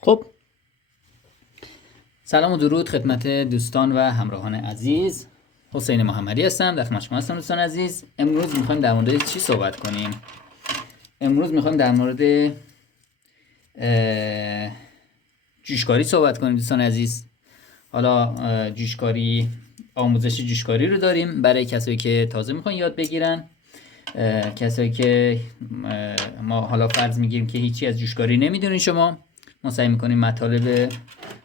خب، سلام و درود خدمت دوستان و همراهان عزیز. حسین محمدی هستم، در خدمت شما هستم دوستان عزیز. امروز میخوایم در مورد چی صحبت کنیم؟ امروز میخوایم در مورد جوشکاری صحبت کنیم دوستان عزیز. حالا جوشکاری، آموزش جوشکاری رو داریم برای کسایی که تازه میخوان یاد بگیرن، کسایی که ما حالا فرض میگیریم که هیچی از جوشکاری نمیدونین. شما ما سعی میکنیم مطالب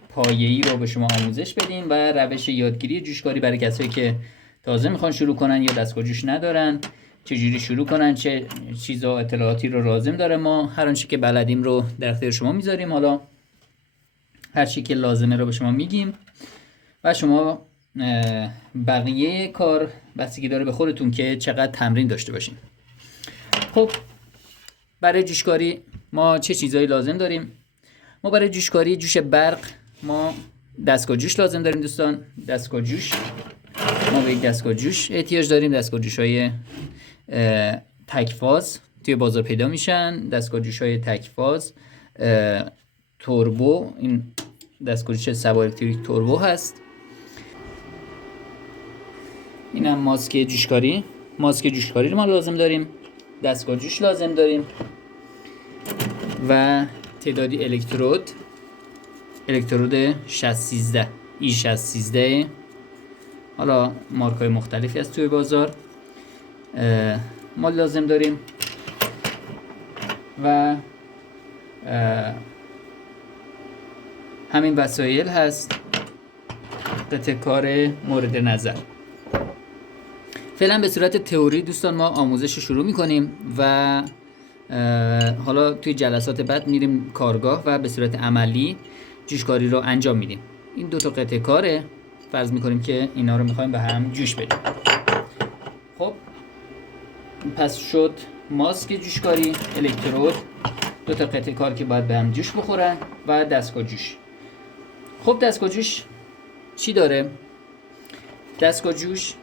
پایه‌ای رو به شما آموزش بدیم و روش یادگیری جوشکاری برای کسایی که تازه میخوان شروع کنن یا دستگاه جوش ندارن، چجوری شروع کنن، چه چیزا اطلاعاتی رو لازم داره. ما هر آنچه که بلدیم رو در اختیار شما میذاریم. حالا هر چی که لازمه رو به شما میگیم و شما بقیه کار بستگی داره به خودتون که چقدر تمرین داشته باشین. خب، برای جوشکاری ما چه چیزایی لازم داریم؟ ما برای جوشکاری جوش برق ما دستگاه جوش لازم داریم دوستان. دستگاه جوش، ما به یک دستگاه جوش احتیاج داریم. دستگاه جوش های تک فاز توی بازار پیدا میشن. دستگاه جوش های تک فاز توربو، این دستگاه جوش سوار الکتریک توربو هست. اینم ماسک جوشکاری. ماسک جوشکاری رو ما لازم داریم. دستگاه جوش لازم داریم و تعدادی الکترود 613 E613. حالا مارکای مختلفی هست توی بازار، ما لازم داریم و همین وسایل هست قطع کار مورد نظر. فعلا به صورت تئوری دوستان ما آموزش رو شروع میکنیم و حالا توی جلسات بعد میریم کارگاه و به صورت عملی جوشکاری رو انجام میدیم. این دو تا قطعه کاره، فرض میکنیم که اینا رو میخوایم به هم جوش بدیم. خب، پس شد ماسک جوشکاری، الکترود، دو تا قطعه کار که باید به هم جوش بخورن و دستگاه جوش. خب، دستگاه جوش چی داره؟ دستگاه جوش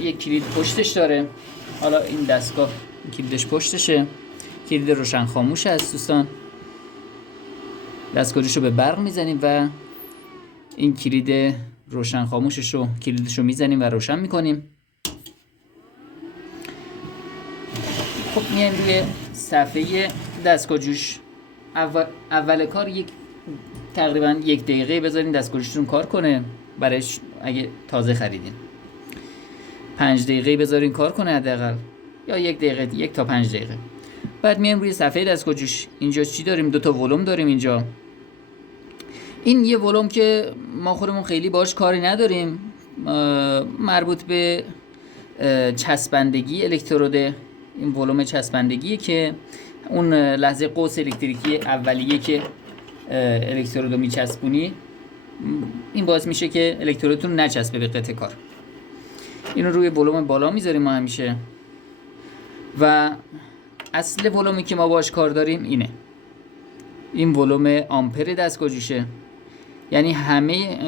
یک کلید پشتش داره. حالا این دستگاه کلیدش پشتشه، کلید روشن خاموش هست دوستان. دستگاه جوش رو به برق میزنیم و این کلید روشن خاموشش رو کلیدش رو میزنیم و روشن میکنیم. خب، میایم روی صفحه دستگاه جوش. اول کار تقریبا 1 دقیقه بذارین دستگاه جوشتون کار کنه. برایش اگه تازه خریدین 5 دقیقه بذارین کار کنه حداقل، یا 1 دقیقه، 1 تا 5 دقیقه. بعد میایم روی صفحه دستگاه جوش. اینجا چی داریم؟ 2 تا ولوم داریم اینجا. این یه ولوم که ما خودمون خیلی باش کاری نداریم، مربوط به چسبندگی الکتروده. این ولوم چسبندگیه که اون لحظه قوس الکتریکی اولیه که الکترودو میچسبونی، این باعث میشه که الکترودتون نچسبه به قطعه کار. اینو روی ولوم بالا میذاریم ما همیشه و اصل ولومی که ما باش کار داریم اینه. این ولوم آمپر دستگاه جوشه، یعنی همه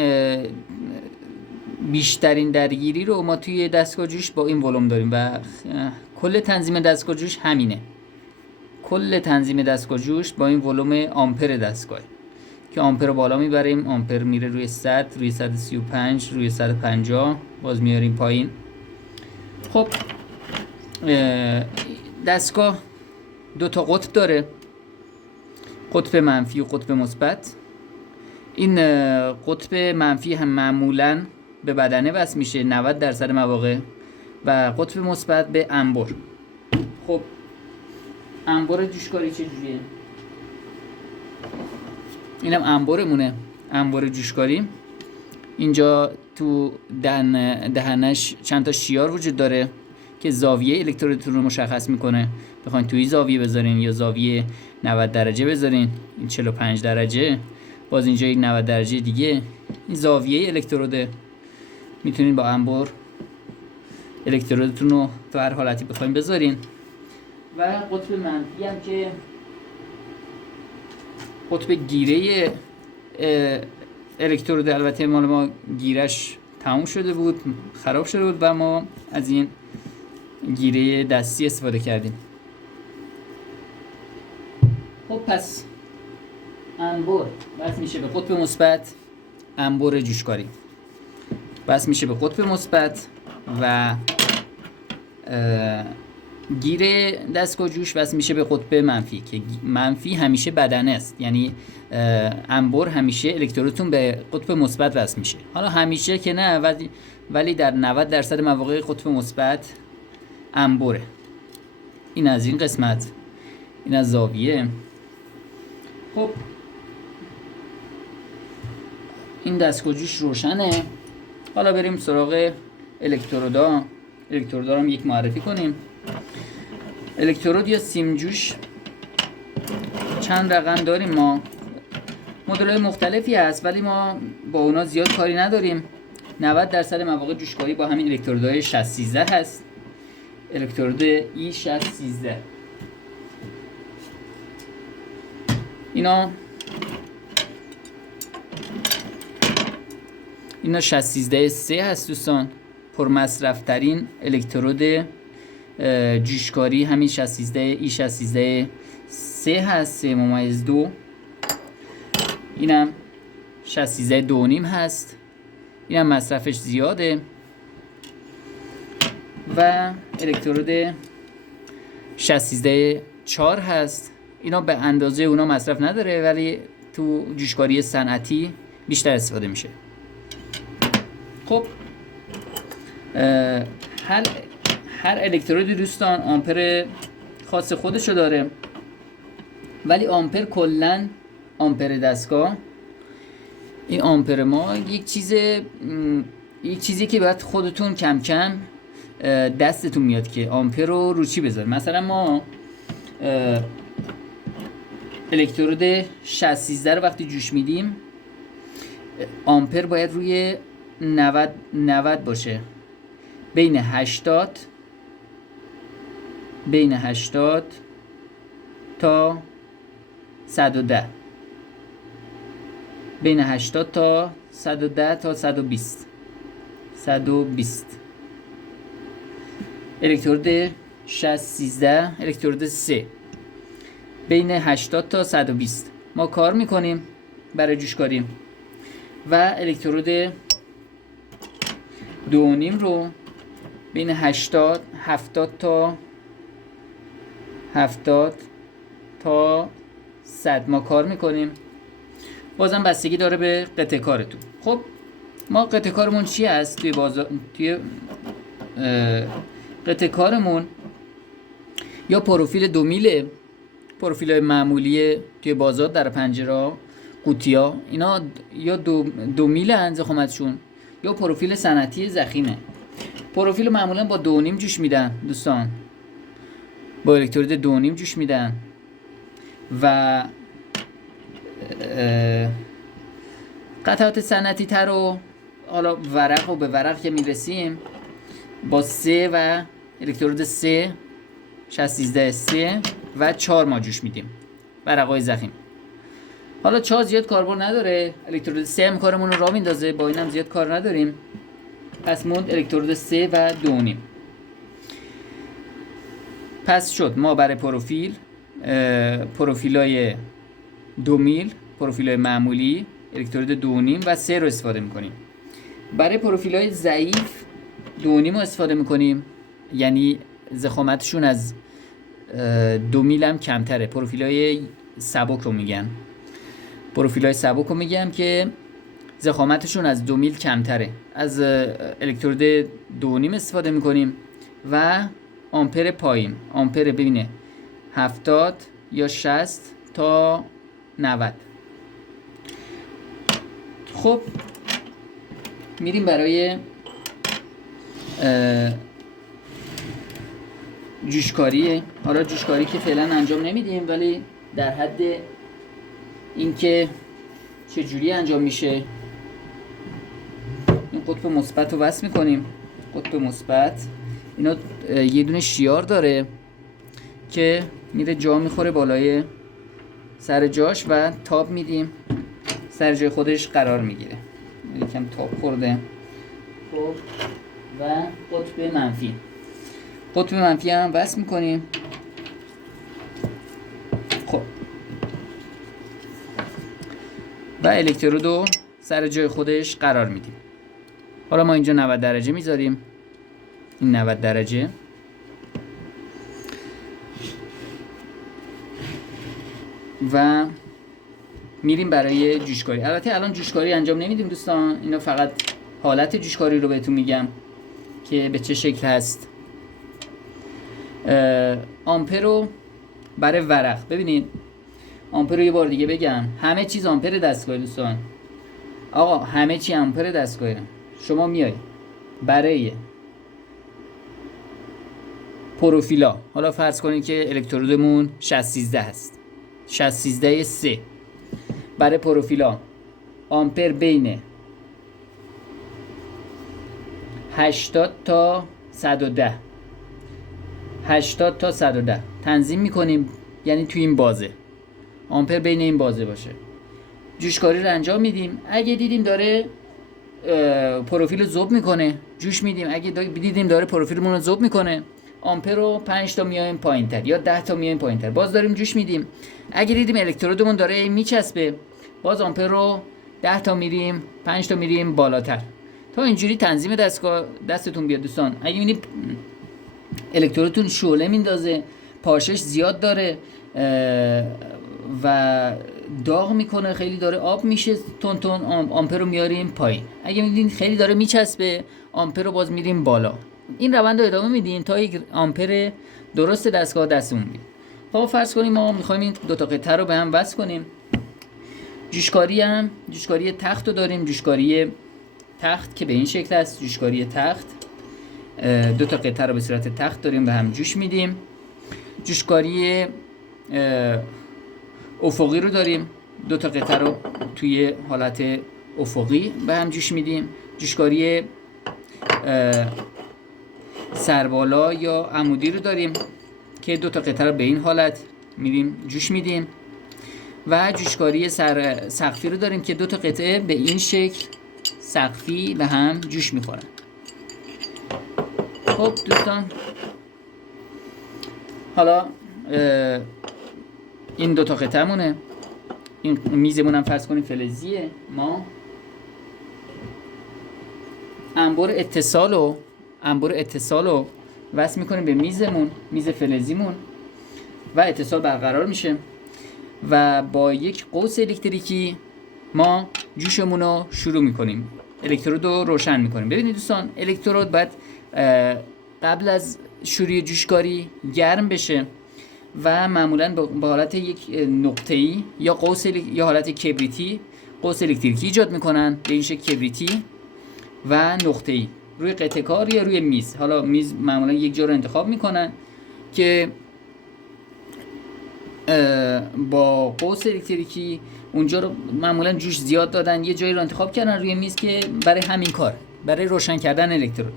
بیشترین درگیری رو ما توی دستگاه جوش با این ولوم داریم و کل تنظیم دستگاه جوش همینه. کل تنظیم دستگاه جوش با این ولوم آمپر دستگاه که آمپر رو بالا میبریم، آمپر میره روی 100، روی 135، روی 150، باز میاریم پایین. خب، دستگاه 2 تا قطب داره، قطب منفی و قطب مثبت. این قطب منفی هم معمولاً به بدنه وصل میشه 90% مواقع و قطب مثبت به انبر. خب، انبر جوشکاری چجوریه؟ اینم انبرمونه، انبر جوشکاری. اینجا تو دهنش چند تا شیار وجود داره که زاویه الکترودتون رو مشخص میکنه. بخواین توی زاویه بذارین یا زاویه 90 درجه بذارین، این 45 درجه، باز اینجا یک 90 درجه دیگه. این زاویه الکتروده. میتونین با انبر الکترودتون رو تو هر حالتی بخواین بذارین. و قطب منفی هم که قطب گیره الکترود، البته مال ما گیرش تموم شده بود، خراب شده بود و ما از این گیره دستی استفاده کردیم. خب پس انبر بس میشه به قطب مثبت، انبر جوشکاری بس میشه به قطب مثبت و گیر دستگاه جوش بس میشه به قطب منفی که منفی همیشه بدنه است، یعنی انبر همیشه الکترودتون به قطب مثبت وصل میشه. حالا همیشه که نه، ولی در 90% مواقع قطب مثبت انبره. این از این قسمت، این از زاویه. خب این دستگاه جوش روشنه. حالا بریم سراغ الکترودا رو هم یک معرفی کنیم. الکترود یا سیم جوش چند رقم داریم ما، مدل‌های مختلفی هست ولی ما با اونا زیاد کاری نداریم. 90% مواقع جوشکاری با همین الکترودهای 6013 هست. الکترود E6013 اینا 6013 3 هست دوستان. پرمصرف ترین الکترود جوشکاری همین 6013 E6013 3 هست، 3.2. اینم 6013 2.5 هست. اینم مصرفش زیاده. و الکترود 6013 4 هست. اینا به اندازه اونا مصرف نداره ولی تو جوشکاری صنعتی بیشتر استفاده میشه. خب هر الکترودی دوستان آمپر خاص خودشو داره، ولی آمپر کلن آمپر دستگاه، این آمپر ما یک چیزی که باید خودتون کم کم دستتون میاد که آمپر رو چی بذار. مثلا ما الکترود 6013 رو وقتی جوش میدیم آمپر باید روی 90 باشه، بین 80 تا 110، بین 80 تا 110 تا 120. الکترود 6013 الکترود 3 بین 80 تا 120 ما کار میکنیم برای جوشکاری. و الکترود 2.5 رو بین 70 تا 100 ما کار میکنیم. بازم بستگی داره به قطعه کارتون. خب ما قطعه کارمون چی هست توی بازار؟ توی قطعه کارمون یا پروفیل 2 میله، پروفیل‌های معمولی توی بازار در پنجره قوطی‌ها، اینا یا 2 میل ضخامتشون، یا پروفیل صنعتی ضخیمه. پروفیل معمولا با 2.5 جوش میدن دوستان، با الکترود 2.5 جوش میدن. و قطعات صنعتی تر و حالا ورق و به ورق که میرسیم با 3 و الکترود 3 6013 3 و 4 ما جوش میدیم ورقای ضخیم. حالا 4 زیاد کاربرد نداره، الکترود 3 هم کارمون رو راه میندازه، با اینم زیاد کار نداریم. پس موند الکترود 3 و 2.5. پس شد ما برای پروفیلای 2 میل، پروفیلای معمولی الکترود 2.5 و 3 رو استفاده میکنیم. برای پروفیلای ضعیف 2.5 رو استفاده میکنیم، یعنی ضخامتشون از 2 میل هم کمتره. پروفیلای سبک رو میگن، پروفیلای سبک رو میگم که ضخامتشون از 2 میل کمتره. از الکترود 2.5 استفاده میکنیم و آمپر پاییم، آمپر ببینه 70 یا 60 تا 90. خب میریم برای جوشکاری. حالا جوشکاری که فعلا انجام نمیدیم ولی در حد اینکه چجوری انجام میشه. این قطب مثبت رو وصل میکنیم. قطب مثبت اینا یه دونه شیار داره که میره جا میخوره بالای سر جاش و تاب میدیم، سر جای خودش قرار میگیره، یکم تاب خورده. خب و قطب منفی، قطب منفی هم وصل میکنیم. خب و الکترودو سر جای خودش قرار میدیم. حالا ما اینجا 90 درجه میذاریم، این 90 درجه و میریم برای جوشکاری. البته الان جوشکاری انجام نمیدیم دوستان، اینا فقط حالت جوشکاری رو بهتون میگم که به چه شکل هست. آمپر رو برای ورق، ببینید آمپر رو یه بار دیگه بگم، همه چیز آمپر دستگاه دوستان. آقا همه چی آمپر دستگاه. شما میای برای پروفیلا، حالا فرض کنید که الکترودمون 6013 هست، 6013 3 برای پروفیلا آمپر بین 80 تا 110 80 تا 110 تنظیم میکنیم، یعنی تو این بازه آمپر بین این بازه باشه. جوشکاری رو انجام میدیم، اگه دیدیم داره پروفیل رو ذوب میکنه جوش میدیم، اگه دیدیم داره پروفیلمون رو ذوب میکنه آمپر رو 5 تا میایم پایینتر یا 10 تا میایم پایینتر، باز داریم جوش میدیم. اگه دیدیم الکترودمون داره میچسبه باز آمپر رو 10 تا میریم 5 تا میریم بالاتر، تا اینجوری تنظیم دستگاه دستتون بیاد دوستان. اگه میبینید الکترودتون شعله میندازه، پاشش زیاد داره و داغ میکنه، خیلی داره آب میشه تون تون، آمپر رو میاریم پایین. اگه میدین خیلی داره میچسبه آمپر رو باز میریم بالا. این روند رو ادامه میدین تا یک آمپر درست دستگاه دستمون بیاد. خب فرض کنیم ما میخوایم این دو تا قطعه رو به هم وصل کنیم. جوشکاری تخت رو داریم، جوشکاری تخت که به این شکل است، جوشکاری تخت، دو تا قطعه رو به صورت تخت داریم به هم جوش میدیم. جوشکاری افقی رو داریم، دو تا قطعه رو توی حالت افقی به هم جوش میدیم. جوشکاری سربالا یا عمودی رو داریم که دو تا قطعه رو به این حالت میریم جوش میدیم و جوشکاری سقفی رو داریم که دو تا قطعه به این شکل سقفی به هم جوش میخورن. خب دوستان حالا این دو تا قطعه مونه، این میزمون هم فرض کنیم فلزیه، ما انبر اتصال رو وصل میکنیم به میزمون، میز فلزیمون و اتصال برقرار میشه و با یک قوس الکتریکی ما جوشمون رو شروع میکنیم، الکترود رو روشن میکنیم. ببینید دوستان الکترود باید قبل از شروع جوشکاری گرم بشه و معمولا با حالت یک نقطه‌ای یا قوس یا حالت کبریتی قوس الکتریکی ایجاد میکنن به این شکل، کبریتی و نقطه‌ای روی قطعه کار یا روی میز. حالا میز معمولا یک جا رو انتخاب میکنن که با قوس الکتریکی اونجا رو معمولا جوش زیاد دادن، یه جایی رو انتخاب کردن روی میز که برای همین کار، برای روشن کردن الکترود،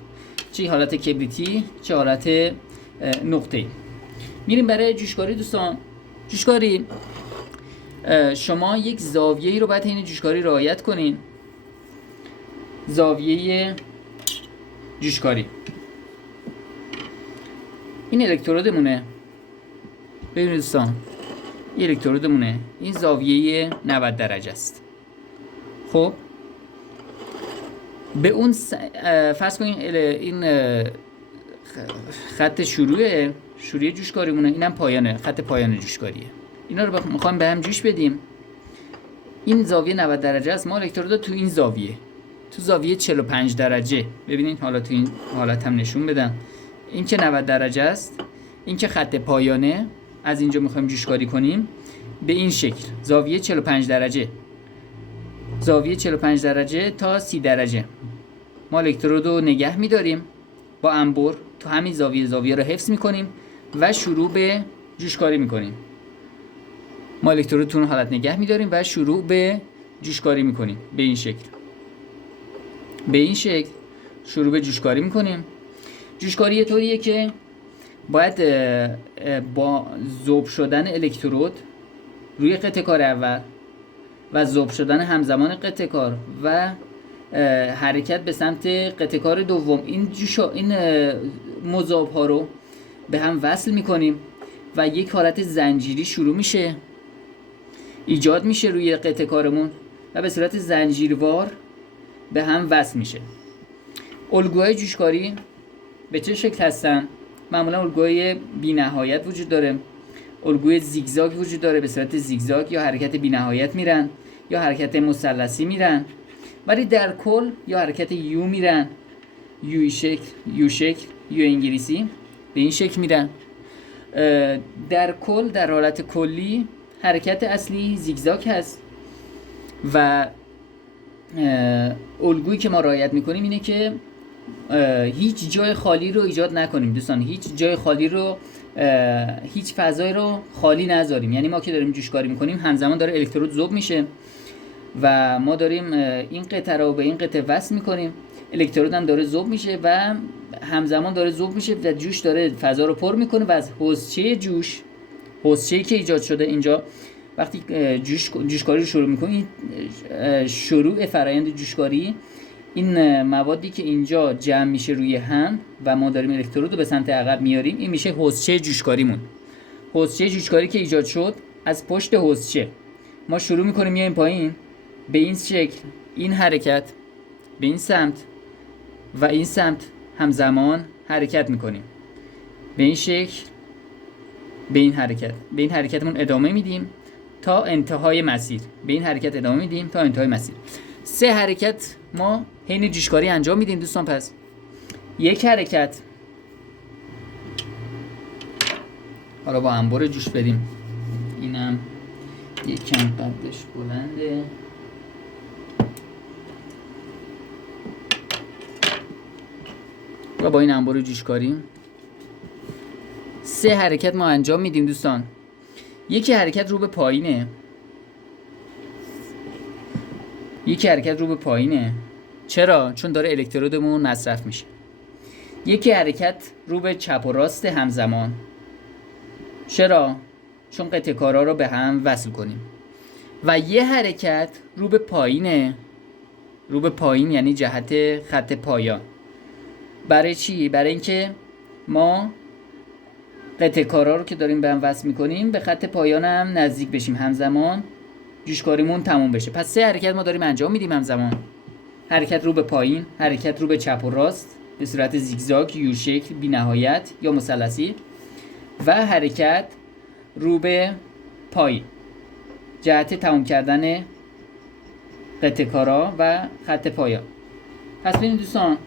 چه حالت کبریتی چه حالت نقطه‌ای. میریم برای جوشکاری دوستان. جوشکاری شما یک زاویه‌ای رو باید این جوشکاری رعایت کنین. زاویه جوشکاری این الکترودمونه، ببینید دوستان این الکترودمونه، این زاویه 90 درجه است. خب به اون فرض کنین این خط شروع جوشکاریمونه، اینم پایانه، خط پایان جوشکاریه. اینا رو میخوایم به هم جوش بدیم. این زاویه 90 درجه است، ما الکترود تو این تو زاویه 45 درجه، ببینید حالا تو این حالت هم نشون بدم، این که 90 درجه است، این که خط پایانه، از اینجا میخوایم جوشکاری کنیم به این شکل، زاویه 45 درجه، زاویه 45 درجه تا 30 درجه ما الکترود رو نگه میداریم با انبر تو همین زاویه رو حفظ میکنیم و شروع به جوشکاری میکنیم. ما الکترود تو اون حالت نگه میداریم و شروع به جوشکاری میکنیم به این شکل شروع به جوشکاری میکنیم. جوشکاری یه طوریه که باید با ذوب شدن الکترود روی قطعه کار اول و ذوب شدن همزمان قطعه کار و حرکت به سمت قطعه کار دوم این مذاب ها رو به هم وصل میکنیم و یک حالت زنجیری شروع میشه، ایجاد میشه روی قطعه کارمون و به صورت زنجیروار به هم وصل میشه. الگوهای جوشکاری به چه شکل هستن؟ معمولا الگوهای بی‌نهایت وجود داره، الگوی زیگزاگ وجود داره، به صورت زیگزاگ یا حرکت بی‌نهایت میرن یا حرکت مثلثی میرن، ولی در کل یا حرکت یو میرن، یو شکل یو انگلیسی به این شکل میرن. در کل در حالت کلی حرکت اصلی زیگزاگ هست و الگویی که ما رعایت میکنیم اینه که هیچ جای خالی رو ایجاد نکنیم دوستان، هیچ جای خالی رو هیچ فضایی رو خالی نذاریم. یعنی ما که داریم جوشکاری میکنیم همزمان داره الکترود ذوب میشه و ما داریم این قطعه رو به این قطعه وصل میکنیم، الکترود هم داره ذوب میشه و همزمان داره ذوب میشه و جوش داره فضا رو پر میکنه و از حوضچه جوش، حوضچه‌ای که ایجاد شده اینجا وقتی جوشکاری رو شروع میکنیم، شروع فرآیند جوشکاری، این موادی که اینجا جمع میشه روی هم و ما داریم الکترود رو به سمت عقب میاریم، این میشه حوضچه جوشکاریمون. حوضچه جوشکاری که ایجاد شد، از پشت حوضچه ما شروع میکنیم میایم پایین به این شکل، این حرکت به این سمت و این سمت همزمان حرکت میکنیم، به این شکل، به این حرکت، به این حرکتمون ادامه میدیم تا انتهای مسیر، به این حرکت ادامه میدیم تا انتهای مسیر. 3 حرکت ما حین جوشکاری انجام میدیم دوستان. پس یک حرکت، حالا با انبر جوش بریم، اینم یک کم قدش بلنده، و با این انبر جوشکاری 3 حرکت ما انجام میدیم دوستان. یکی حرکت رو به پایینه، یکی حرکت رو به پایینه، چرا؟ چون داره الکترودمون مصرف میشه. یکی حرکت رو به چپ و راست همزمان، چرا؟ چون قطعه کارها رو به هم وصل کنیم. و یه حرکت رو به پایینه، رو به پایین یعنی جهت خط پایان. برای چی؟ برای اینکه ما قطعه کارها رو که داریم به هم وصل میکنیم به خط پایان هم نزدیک بشیم، همزمان جوشکاریمون تموم بشه. پس 3 حرکت ما داریم انجام میدیم همزمان. حرکت رو به پایین، حرکت رو به چپ و راست به صورت زیگزاگ، یو شکل، بی نهایت یا مثلثی، و حرکت رو به پایین جهت تموم کردن قطعه کارها و خط پایان. پس ببینید دوستان،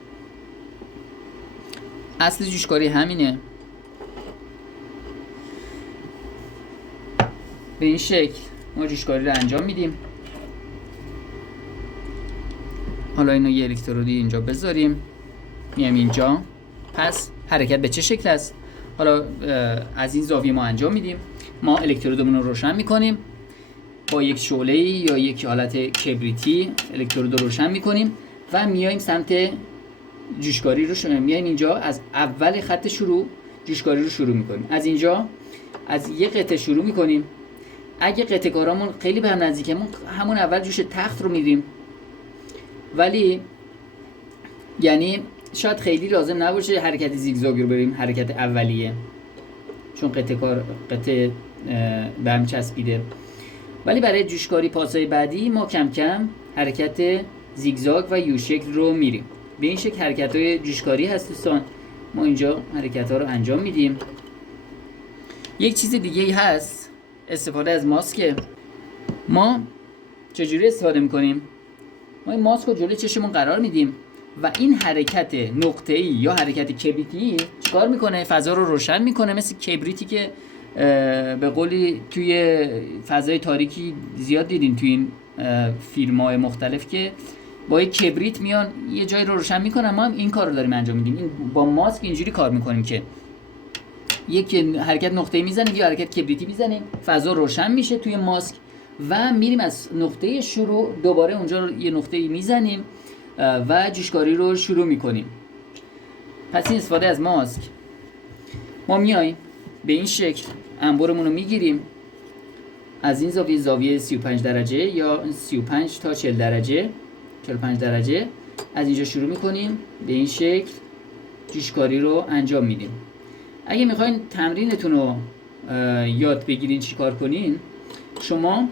اصل جوشکاری همینه. به این شکل ما جوشکاری رو انجام میدیم. حالا اینو یه الکترودی اینجا بذاریم، میام اینجا. پس حرکت به چه شکل است؟ حالا از این زاویه ما انجام میدیم. ما الکترودمون رو روشن میکنیم با یک شعله یا یک حالت کبریتی، الکترود رو روشن میکنیم و میایم سمت جوشکاری رو میایم اینجا. از اول خط شروع جوشکاری رو شروع میکنیم. از اینجا از یک قطعه شروع میکنیم. اگه قطعه کارامون خیلی به هم نزدیکه، همون اول جوش تخت رو میدیم، ولی یعنی شاید خیلی لازم نباشه حرکت زیگزاگ رو بریم حرکت اولیه، چون قطعه به هم چسبیده. ولی برای جوشکاری پاسای بعدی ما کم کم حرکت زیگزاگ و یو شکل رو میریم. به این شکل حرکت های جوشکاری هست دوستان. ما اینجا حرکت ها رو انجام میدیم. یک چیز دیگه هست، استفاده از ماسک. ما چجوری استفاده میکنیم؟ ما این ماسک رو جلوی چشمون قرار میدیم و این حرکت نقطه‌ای یا حرکت کبریتی چیکار میکنه؟ فضا رو روشن میکنه، مثل کبریتی که به قولی توی فضای تاریکی زیاد دیدین توی این فیلم‌های مختلف که با یک کبریت میان یه جایی رو روشن میکنن. ما هم این کار رو داریم انجام میدیم. این با ماسک اینجوری کار میکنیم که یک حرکت نقطه‌ای میزنیم یا حرکت کبریتی میزنیم، فضا روشن میشه توی ماسک و میریم از نقطه شروع دوباره اونجا رو یه نقطه‌ای میزنیم و جوشکاری رو شروع میکنیم. پس این استفاده از ماسک. ما میایم به این شکل انبرمون رو میگیریم، از این زاویه 35 درجه یا 35 تا 40 درجه 45 درجه از اینجا شروع میکنیم، به این شکل جوشکاری رو انجام میدیم. اگه میخواین تمرینتون رو یاد بگیرین چی کار کنین، شما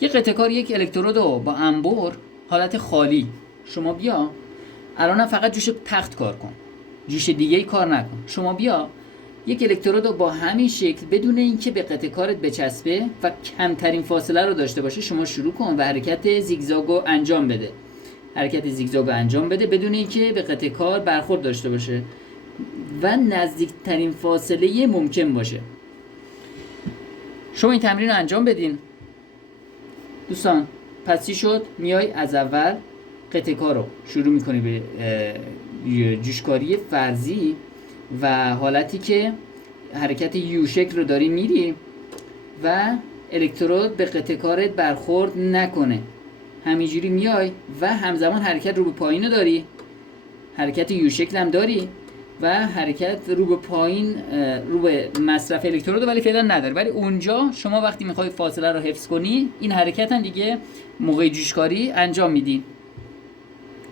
یه قطعه کار یک الکترود رو با انبر حالت خالی شما بیا الان فقط جوش تخت کار کن، جوش دیگه ای کار نکن. شما بیا یک الکترود رو با همین شکل بدون اینکه به قطعه کارت بچسبه و کمترین فاصله رو داشته باشه شما شروع کن و حرکت زیگزاگ رو انجام بده. حرکت زیگزاگ رو انجام بده بدون اینکه به قطعه کار برخورد داشته باشه و نزدیکترین فاصله ممکن باشه. شما این تمرین رو انجام بدین دوستان. پس چی شد؟ میای از اول قطعه کار رو شروع میکنی به جوشکاری فرضی و حالتی که حرکت یو شکل رو داری میری و الکترود به قطعه کارت برخورد نکنه. همینجوری میای و همزمان حرکت رو به پایین رو داری، حرکت یو شکل هم داری و حرکت رو به پایین رو به مصرف الکترود ولی فعلا نداره. ولی اونجا شما وقتی میخوای فاصله رو حفظ کنی این حرکت هم دیگه موقع جوشکاری انجام میدی.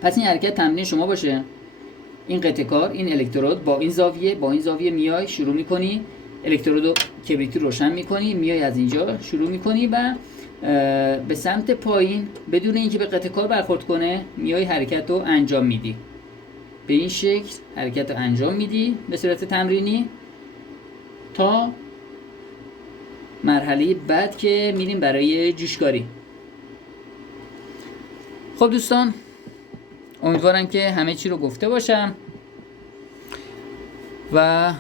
پس این حرکت تمرین شما باشه. این قطعه کار، این الکترود با این زاویه میای شروع میکنی، الکترود رو کبریتی روشن میکنی، میای از اینجا شروع میکنی و به سمت پایین بدون اینکه به قطعه کار برخورد کنه میای حرکت رو انجام میدی. به این شکل حرکت رو انجام میدی به صورت تمرینی تا مرحله بعد که میریم برای جوشکاری. خب دوستان، امیدوارم که همه چی رو گفته باشم و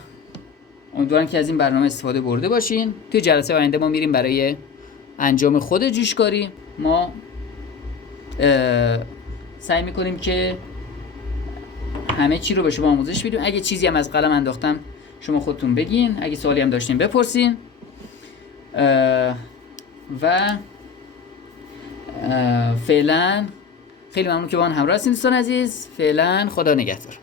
امیدوارم که از این برنامه استفاده برده باشین. توی جلسه آینده ما میریم برای انجام خود جوشکاری. ما سعی میکنیم که همه چی رو به شما آموزش بدیم. اگه چیزی هم از قلم انداختم شما خودتون بگین، اگه سوالی هم داشتین بپرسین و فعلا خیلی ممنون که با من همراه هستین دوستان عزیز. فعلا خدا نگهدار.